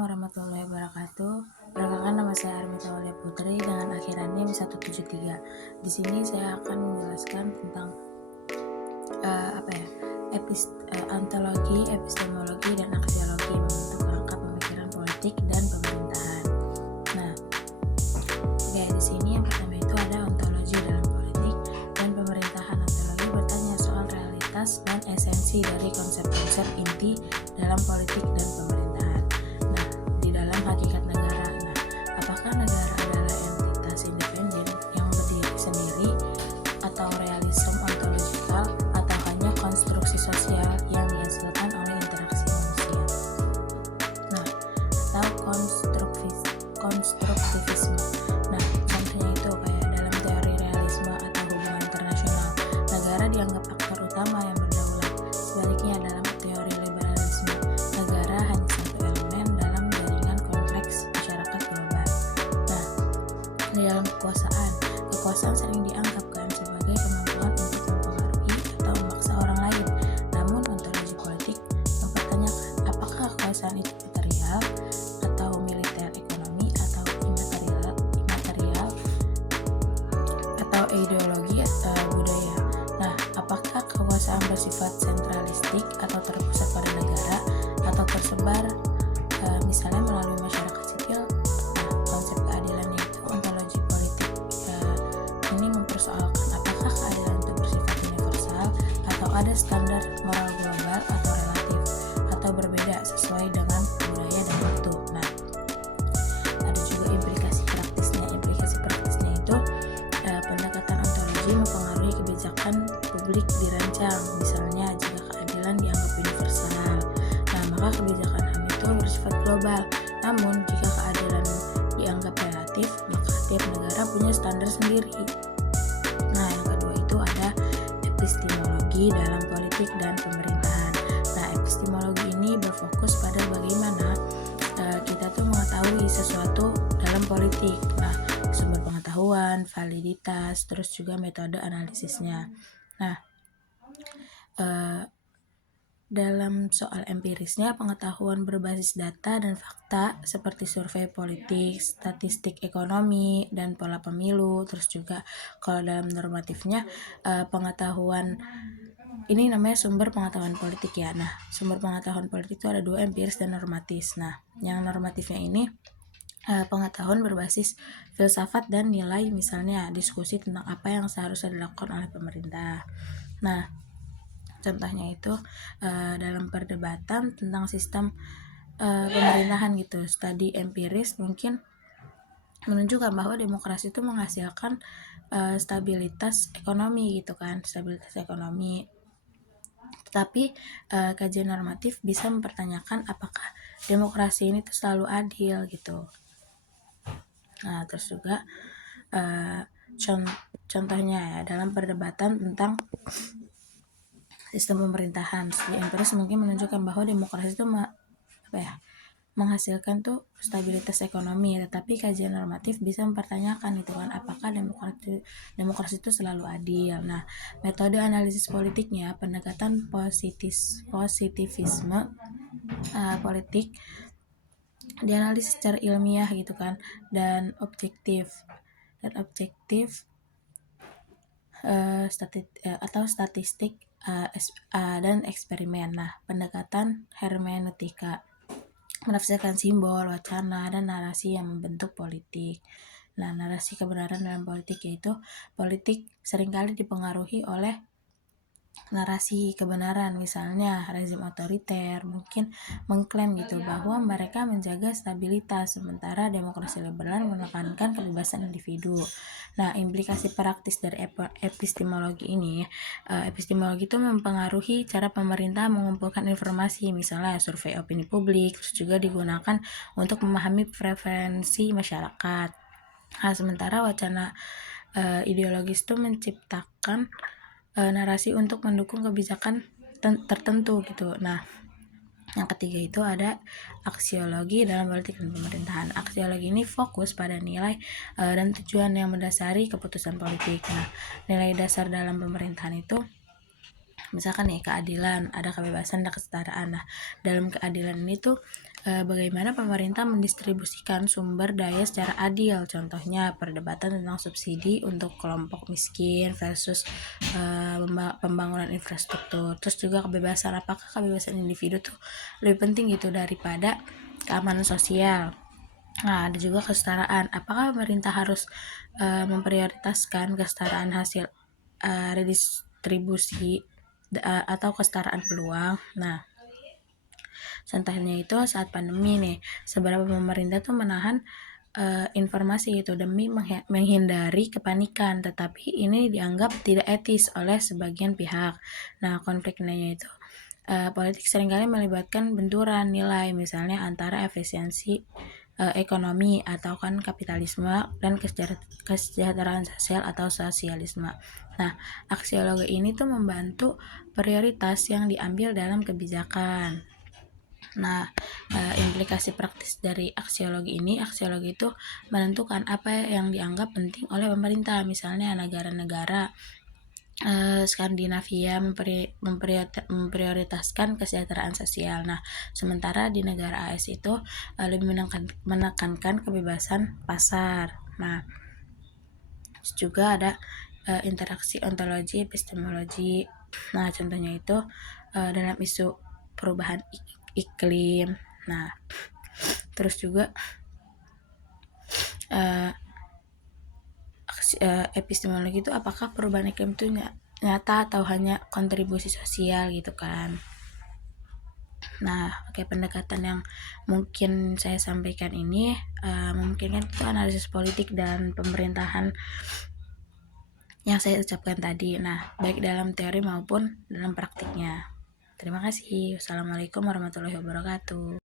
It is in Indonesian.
Assalamualaikum warahmatullahi wabarakatuh. Perkenalkan, nama saya Armita Walia Putri dengan akhiran NIM 173. Di sini saya akan menjelaskan tentang ontologi, epistemologi, dan aksiologi membentuk kerangka pemikiran politik dan pemerintahan. Nah, di sini yang pertama itu ada ontologi dalam politik dan pemerintahan. Ontologi bertanya soal realitas dan esensi dari konsep-konsep inti dalam politik dan pemerintahan. Nah, di dalam hakikat negara. Nah, apakah negara adalah entitas independen yang berdiri sendiri atau realisme ontologikal atau hanya konstruksi sosial yang dihasilkan oleh interaksi manusia? Nah, atau konstruktivisme. Nah, contohnya itu kayak dalam teori realisme atau hubungan internasional, negara dianggap aktor utama yang berdaulat. Sebaliknya dalam teori liberalisme, negara hanya satu elemen dalam jaringan kompleks masyarakat global. Nah, di dalam kekuasaan sering dianggapkan sebagai kemampuan untuk mempengaruhi atau memaksa orang lain. Namun ontologi politik mempertanyakan apakah kekuasaan itu material atau militer, ekonomi atau imaterial atau ideologi atau budaya. Nah, apakah kekuasaan bersifat sentralistik atau terpusat pada negara atau tersebar misalnya melalui masyarakat sipil? Nah, konsep keadilan itu ontologi politik ini mempersoalkan apakah keadilan itu bersifat universal atau ada standar moral global atau relatif atau berbeda sesuai dengan budaya dan waktu. Nah, ada juga implikasi praktisnya. Implikasi praktisnya itu pendekatan ontologi mempengaruhi kebijakan publik dirancang. Misalnya jika keadilan dianggap universal, nah maka kebijakan HAM itu bersifat global. Namun jika keadilan dianggap relatif, maka tiap negara punya standar sendiri. Nah, yang kedua itu ada epistemologi dalam politik dan pemerintahan. Nah, epistemologi ini berfokus pada bagaimana kita tuh mengetahui sesuatu dalam politik. Nah, sumber pengetahuan, validitas, terus juga metode analisisnya. Nah, dalam soal empirisnya, pengetahuan berbasis data dan fakta seperti survei politik, statistik ekonomi, dan pola pemilu. Terus juga kalau dalam normatifnya, pengetahuan ini namanya sumber pengetahuan politik ya. Nah, sumber pengetahuan politik itu ada dua, empiris dan normatif. Nah, yang normatifnya ini pengetahuan berbasis filsafat dan nilai, misalnya diskusi tentang apa yang seharusnya dilakukan oleh pemerintah. Nah, contohnya itu dalam perdebatan tentang sistem pemerintahan gitu, studi empiris mungkin menunjukkan bahwa demokrasi itu menghasilkan stabilitas ekonomi gitu kan, stabilitas ekonomi. Tetapi kajian normatif bisa mempertanyakan apakah demokrasi ini tuh selalu adil gitu. Nah, terus juga contohnya ya dalam perdebatan tentang sistem pemerintahan, studi empiris mungkin menunjukkan bahwa demokrasi itu menghasilkan tuh stabilitas ekonomi, tetapi kajian normatif bisa mempertanyakan itu kan apakah demokrasi itu selalu adil. Nah, metode analisis politiknya pendekatan positivisme politik dianalisis secara ilmiah gitu kan dan objektif atau statistik dan eksperimen. Nah, pendekatan hermeneutika menafsirkan simbol, wacana, dan narasi yang membentuk politik. Nah, narasi kebenaran dalam politik yaitu politik seringkali dipengaruhi oleh narasi kebenaran. Misalnya rezim otoriter mungkin mengklaim gitu bahwa mereka menjaga stabilitas, sementara demokrasi liberal menekankan kebebasan individu. Nah, implikasi praktis dari epistemologi ini, epistemologi itu mempengaruhi cara pemerintah mengumpulkan informasi, misalnya survei opini publik, terus juga digunakan untuk memahami preferensi masyarakat. Nah, sementara wacana ideologis itu menciptakan narasi untuk mendukung kebijakan tertentu gitu. Nah, yang ketiga itu ada aksiologi dalam politik dan pemerintahan. Aksiologi ini fokus pada nilai dan tujuan yang mendasari keputusan politik. Nah, nilai dasar dalam pemerintahan itu misalkan nih keadilan, ada kebebasan, ada kesetaraan. Nah, dalam keadilan ini tuh bagaimana pemerintah mendistribusikan sumber daya secara adil. Contohnya perdebatan tentang subsidi untuk kelompok miskin versus pembangunan infrastruktur. Terus juga kebebasan, apakah kebebasan individu tuh lebih penting gitu daripada keamanan sosial. Nah, ada juga kesetaraan. Apakah pemerintah harus memprioritaskan kesetaraan hasil redistribusi atau kesetaraan peluang? Nah, contohnya itu saat pandemi nih, seberapa pemerintah tuh menahan informasi itu demi menghindari kepanikan, tetapi ini dianggap tidak etis oleh sebagian pihak. Nah, konfliknya itu politik seringkali melibatkan benturan nilai, misalnya antara efisiensi ekonomi atau kan kapitalisme dan kesejahteraan sosial atau sosialisme. Nah, aksiologi ini tuh membantu prioritas yang diambil dalam kebijakan. Nah, implikasi praktis dari aksiologi itu menentukan apa yang dianggap penting oleh pemerintah. Misalnya negara-negara Skandinavia memprioritaskan kesejahteraan sosial. Nah, sementara di negara AS itu lebih menekankan kebebasan pasar. Nah, juga ada interaksi ontologi, epistemologi. Nah, contohnya itu dalam isu perubahan iklim. Nah, terus juga epistemologi itu apakah perubahan iklim itu nyata atau hanya kontribusi sosial gitu kan. Nah, pendekatan yang mungkin saya sampaikan ini memungkinkan itu analisis politik dan pemerintahan yang saya ucapkan tadi. Nah, baik dalam teori maupun dalam praktiknya. Terima kasih. Wassalamualaikum warahmatullahi wabarakatuh.